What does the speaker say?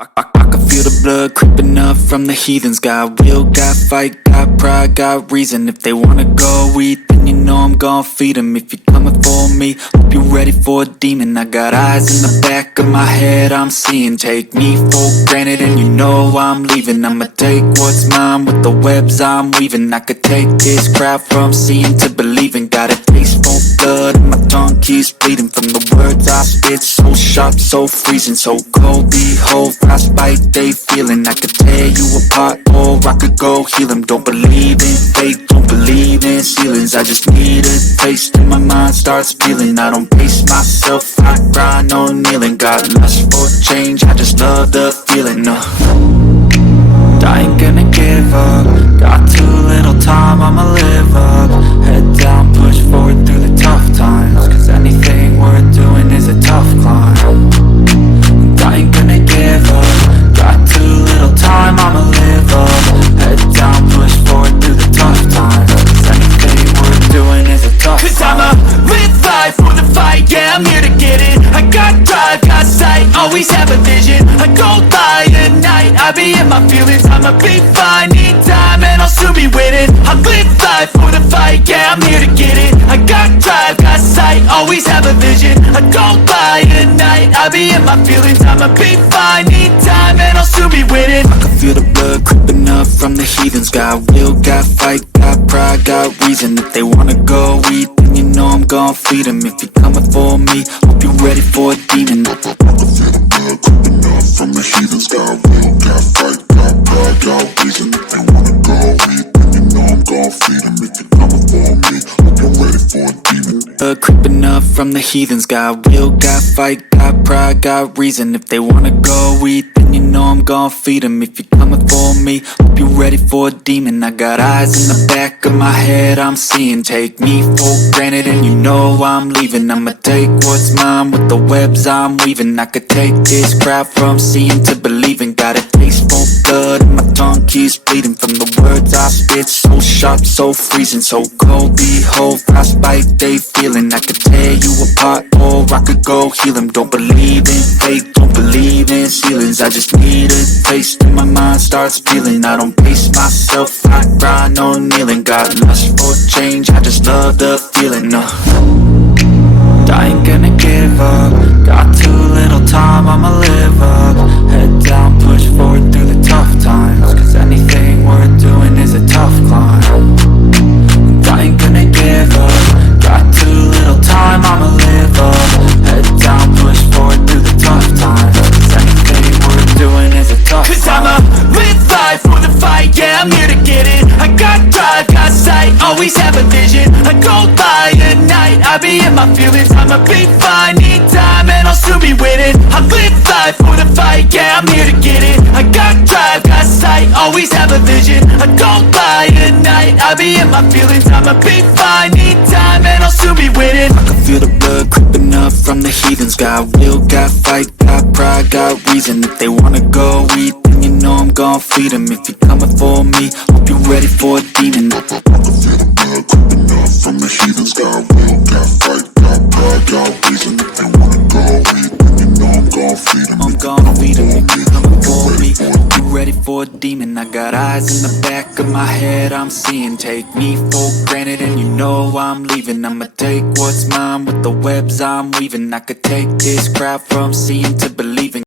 I can feel the blood creeping up from the heathens. Got will, got fight, got pride, got reason. If they wanna go eat, then you know I'm gon' feed them. If you're coming for me, hope you're ready for a demon. I got eyes in the back of my head, I'm seeing. Take me for granted and you know I'm leaving. I'ma take what's mine with the webs I'm weaving. I could take this crowd from seeing to believing. Got a taste for blood and my tongue keeps bleeding from the words I spit. So sharp, so freezing, so cold. Behold, frostbite they feeling. I could tear you apart or I could go heal them. Don't believe in fate, don't believe in ceilings. I just need a taste and my mind starts feeling. I don't pace myself, I grind on kneeling. Got lust for change, I just love the feeling. I ain't gonna give up. Got too little time, I'ma live up. Head down, push forward through the tough times. Cause anything worth doing is a tough climb. And I ain't gonna give up. Got too little time, I'ma live up. Head down, push forward through the tough times. Cause anything worth doing is a tough climb. Cause I'ma live life for the fight, yeah, I'm here to get it. I got drive, got sight, always have a vision. I go by at night, I be in my feelings. I'ma be fine, need time, and I'll soon be winning. I live life for the fight, yeah, I'm here to get it. I got drive, got sight, always have a vision. I go by at night, I be in my feelings. I'ma be fine, need time, and I'll soon be winning. I can feel the blood creeping up from the heathens. Got will, got fight, got pride, got reason. If they wanna go eat, then you know I'm gon' feed them. If you're coming for me, hope you're ready for a demon. I can feel the blood creeping up from the heathens. Got will, got fight, got pride, got reason. If they wanna go eat, then you know I'm gon' feed them. If you're coming for me, hope you're ready for a demon. Creeping up from the heathens. Got will, got fight, got pride, got reason. If they wanna go eat, then you know I'm gon' feed them. If you're coming for me, hope you're ready for a demon. I got eyes in the back of my head, I'm seeing. Take me for granted and you know I'm leaving. I'ma take what's mine with the webs I'm weaving. I could take this crowd from seeing to believing. Got a taste for blood and my tongue keeps bleeding from the words I spit. So sharp, so freezing, so cold. Behold, frostbite they feeling. I could tear you apart or I could go heal them. Don't believe in fate, don't believe in ceilings. I just need a taste and my mind starts feeling. I don't pace myself, I grind on kneeling. Got lust for change, I just love the feeling. I ain't gonna give up. Got too little time, I'ma live up. Head down, push forward through the tough times. Cause anything worth doing is a tough climb. And I ain't gonna give up. Got too little time, I'ma live up. Head down, push forward through the tough times. Cause anything worth doing is a tough climb. Cause I'ma live life for the fight, yeah, I'm here to get it. I got drive, got sight, always have a vision. I go by at night, I be in my feelings. I'ma be fine, need time, and I'll soon be winning. I live life for the fight, yeah, I'm here to get it. I got drive, got sight, always have a vision. I go by at night, I be in my feelings. I'ma be fine, need time, and I'll soon be winning. I can feel the blood creeping up from the heathens. Got will, got fight, got pride, got reason. If they wanna go eat, then you know I'm gon' feed them. If you're coming for me, hope you're ready for a demon. I can feel the blood creeping up from the heathens. Got will, got fight, got pride, got reason. If they wanna go eat, then you know I'm gon' feed them. I'm gon' feed them. If you're coming for me, hope you're ready for a demon. I got eyes in the back of my head, I'm seeing. Take me for granted and you know I'm leaving. I'ma take what's mine with the webs I'm weaving. I could take this crowd from seeing to believing.